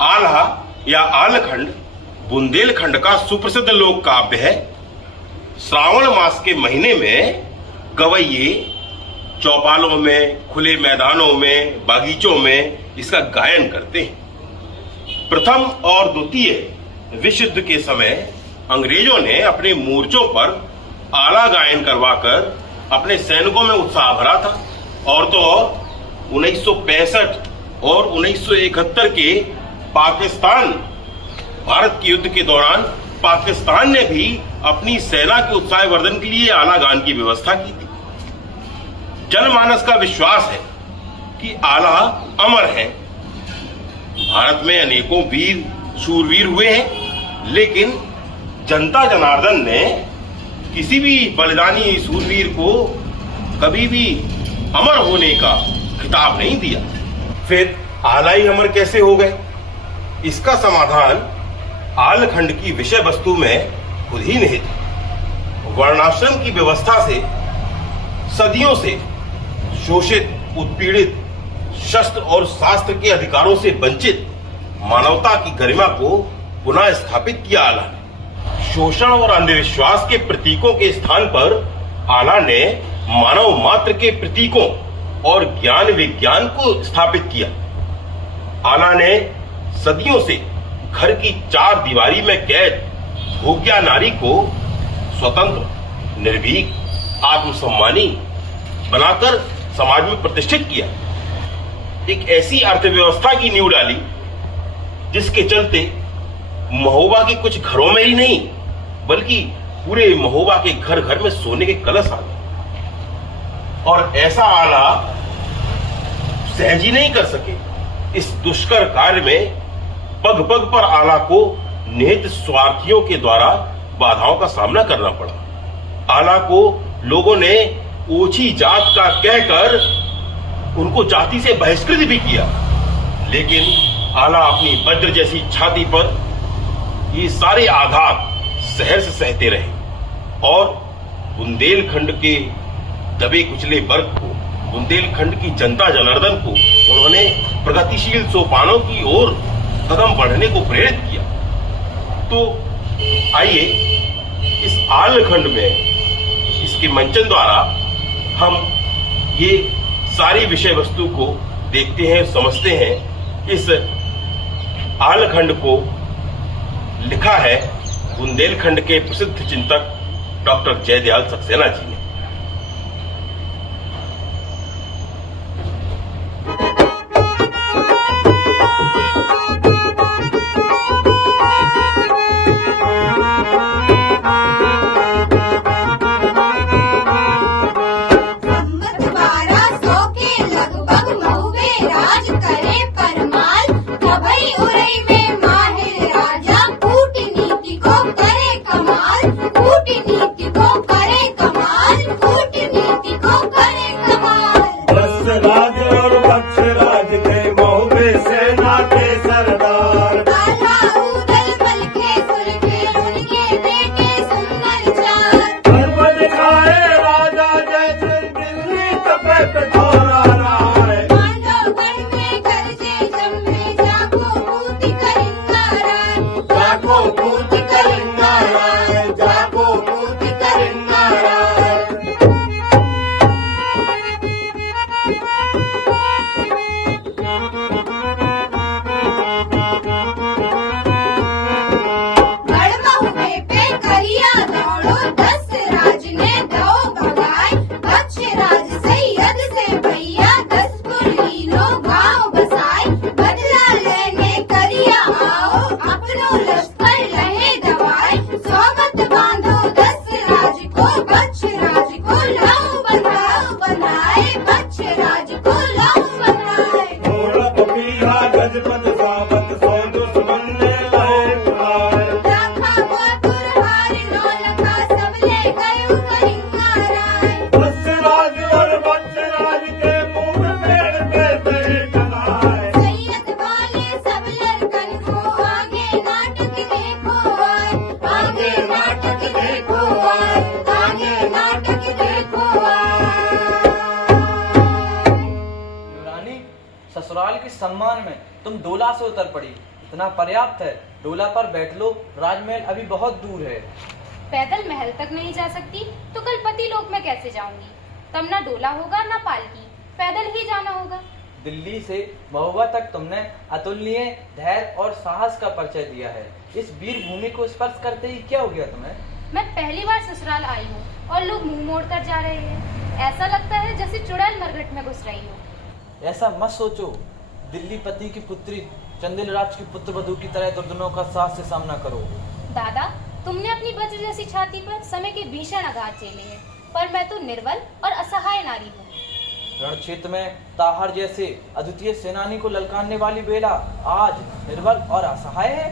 आल्हा या आलखंड बुंदेलखंड का सुप्रसिद्ध लोक काव्य है। श्रावण मास के महीने में गवैये चौपालों में, खुले मैदानों में, बागीचों में इसका गायन करते हैं। प्रथम और द्वितीय विश्व युद्ध के समय अंग्रेजों ने अपने मोर्चों पर आला गायन करवाकर अपने सैनिकों में उत्साह भरा था। और तो और 1965 और 1971 के पाकिस्तान भारत के युद्ध के दौरान पाकिस्तान ने भी अपनी सेना के उत्साहवर्धन के लिए आला गान की व्यवस्था की थी। जनमानस का विश्वास है कि आला अमर है। भारत में अनेकों वीर शूरवीर हुए हैं, लेकिन जनता जनार्दन ने किसी भी बलिदानी शूरवीर को कभी भी अमर होने का खिताब नहीं दिया। फिर आला ही अमर कैसे हो गए? इसका समाधान आलखंड की विषय वस्तु में खुद ही निहित है। वर्णाश्रम की व्यवस्था से सदियों से शोषित, उत्पीड़ित, शस्त्र और शास्त्र के अधिकारों से वंचित मानवता की गरिमा को पुनः स्थापित किया आला ने। शोषण और अंधविश्वास के प्रतीकों के स्थान पर आला ने मानव मात्र के प्रतीकों और ज्ञान विज्ञान को स्थापित किया। आला ने सदियों से घर की चार दीवारी में कैद भोग्या नारी को स्वतंत्र, निर्भीक, आत्मसम्मानी बनाकर समाज में प्रतिष्ठित किया। एक ऐसी अर्थव्यवस्था की नींव डाली जिसके चलते महोबा के कुछ घरों में ही नहीं बल्कि पूरे महोबा के घर घर में सोने के कलश आ गए। और ऐसा आला सहज ही नहीं कर सके। इस दुष्कर कार्य में पग पग पर आला को निहित स्वार्थियों के द्वारा बाधाओं का सामना करना पड़ा। आला को लोगों ने ओछी जात का कहकर उनको जाति से बहिष्कृत भी किया, लेकिन आला अपनी वज्र जैसी छाती पर ये सारे आघात सहर्ष सहते रहे और बुंदेलखंड के दबे कुचले वर्ग को, बुंदेलखंड की जनता जनार्दन को उन्होंने प्रगतिशील सोपानों की ओर कदम बढ़ने को प्रेरित किया। तो आइए इस आलखंड में इसके मंचन द्वारा हम ये सारी विषय वस्तु को देखते हैं, समझते हैं। इस आलखंड को लिखा है बुंदेलखंड के प्रसिद्ध चिंतक डॉक्टर जयदयाल सक्सेना जी ने। ससुराल के सम्मान में तुम डोला से उतर पड़ी, इतना पर्याप्त है। डोला पर बैठ लो, राजमहल अभी बहुत दूर है। पैदल महल तक नहीं जा सकती तो कल पति लोक में कैसे जाऊंगी? तब ना डोला होगा ना पालकी, पैदल ही जाना होगा। दिल्ली से महुआ तक तुमने अतुलनीय धैर्य और साहस का परिचय दिया है। इस वीर भूमि को स्पर्श करते ही क्या हो गया तुम्हें? मैं पहली बार ससुराल आई हूँ और लोग मुंह मोड़ कर जा रहे हैं। ऐसा लगता है जैसे चुड़ैल मरघट में घुस रही हूँ। ऐसा मत सोचो। दिल्ली पति की पुत्री चंदेल राज की पुत्र वधू की तरह दुर्दिनों का साहस से सामना करो। दादा, तुमने अपनी वज्र जैसी छाती पर समय के भीषण आघात झेले हैं, पर मैं तो निर्बल और असहाय नारी हूँ। रण क्षेत्र में ताहर जैसे अद्वितीय सेनानी को ललकारने वाली बेला आज निर्बल और असहाय है।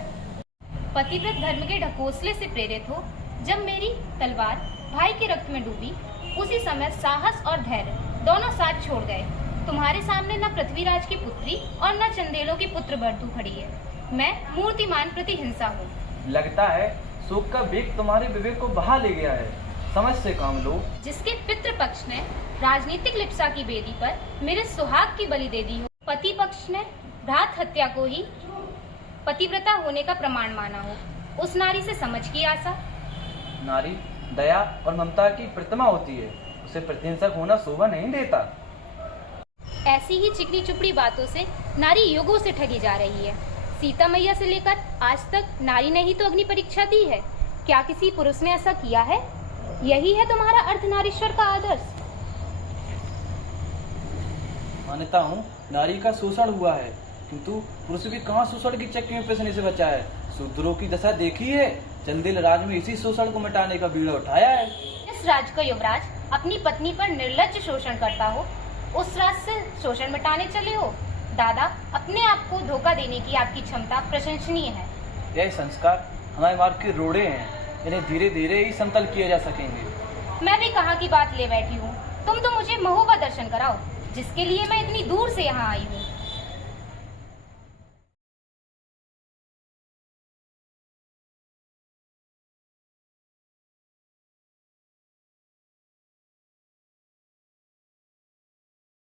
पतिव्रत धर्म के ढकोसले से प्रेरित हो जब मेरी तलवार भाई के रक्त में डूबी, उसी समय साहस और धैर्य दोनों साथ छोड़ गए। तुम्हारे सामने न पृथ्वीराज की पुत्री और न चंदेलों की पुत्र वधू खड़ी है। मैं मूर्तिमान प्रतिहिंसा हूँ। लगता है शोक का वेग तुम्हारे विवेक को बहा ले गया है। समझ से काम लो। जिसके पितृपक्ष ने राजनीतिक लिप्सा की बेदी पर मेरे सुहाग की बलि दे दी हो, पति पक्ष ने भ्रात हत्या को ही पतिव्रता होने का प्रमाण माना हो, उस नारी से समझ की आशा। नारी दया और ममता की प्रतिमा होती है, उसे प्रतिहिंसक होना शोभा नहीं देता। ऐसी ही चिकनी चुपड़ी बातों से नारी युगों से ठगी जा रही है। सीता मैया से लेकर आज तक नारी ने ही तो अग्नि परीक्षा दी है। क्या किसी पुरुष ने ऐसा किया है? यही है तुम्हारा अर्धनारीश्वर का आदर्श। मानता हूँ नारी का शोषण हुआ है, किंतु पुरुष भी कहाँ शोषण की चक्की में फंसने से बचा है। शूद्रों की दशा देखी है। चंदेल राज में इसी शोषण को मिटाने का बीड़ा उठाया है। इस राज का युवराज अपनी पत्नी पर निर्लज्ज शोषण करता हो, उस राज से शोषण मिटाने चले हो। दादा, अपने आप को धोखा देने की आपकी क्षमता प्रशंसनीय है। यह संस्कार हमारे मार्ग के रोड़े हैं, इन्हें धीरे धीरे ही समतल किए जा सकेंगे। मैं भी कहाँ की बात ले बैठी हूँ। तुम तो मुझे महुआ दर्शन कराओ, जिसके लिए मैं इतनी दूर से यहाँ आई हूँ।